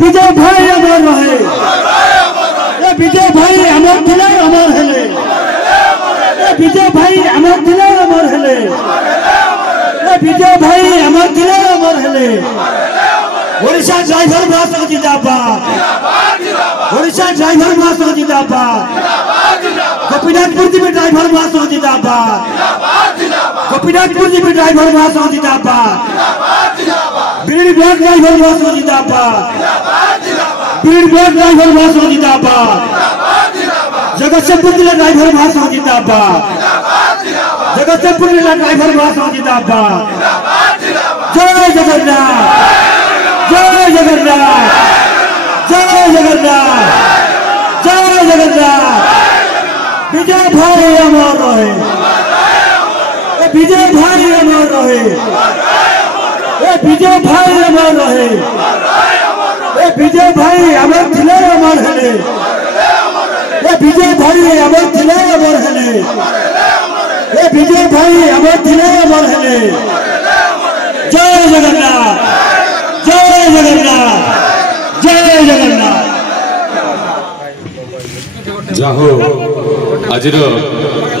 विजय भाई अमर रहे विजय भाई अमर थिले अमर हेले विजय भाई अमर थिले अमर हेले विजय भाई अमर थिले अमर हेले ओडिशा ड्राइवर महासंघ जिंदाबाद ओडिशा ड्राइवर महासंघ जिंदाबाद गोपीनाथपुर जी में ड्राइवर महासंघ जिंदाबाद गोपीनाथपुर जी में ड्राइवर महासंघ जिंदाबाद बीड़ ब्लॉक ड्राइवर महासंघ जिंदाबाद बीड़ ब्लॉक ड्राइवर महासंघ जिंदाबाद जगतसिंहपुर जिला ड्राइवर महासंघ जिंदाबाद जगतसिंहपुर जिला ड्राइवर महासंघ जिंदाबाद जय जगन्नाथ जय जगन्नाथ जय जगन्नाथ जय जगन्नाथ विजय भाई अमर रहे विजय भाई अमर रहे विजय भाई अमर रहे विजय भाई अमर थिले अमर हेले विजय भाई अमर थिले अमर हेले विजय भाई अमर थिले अमर हेले जय जगन्नाथ जय जगन्नाथ जय जगन्नाथ जाहो आज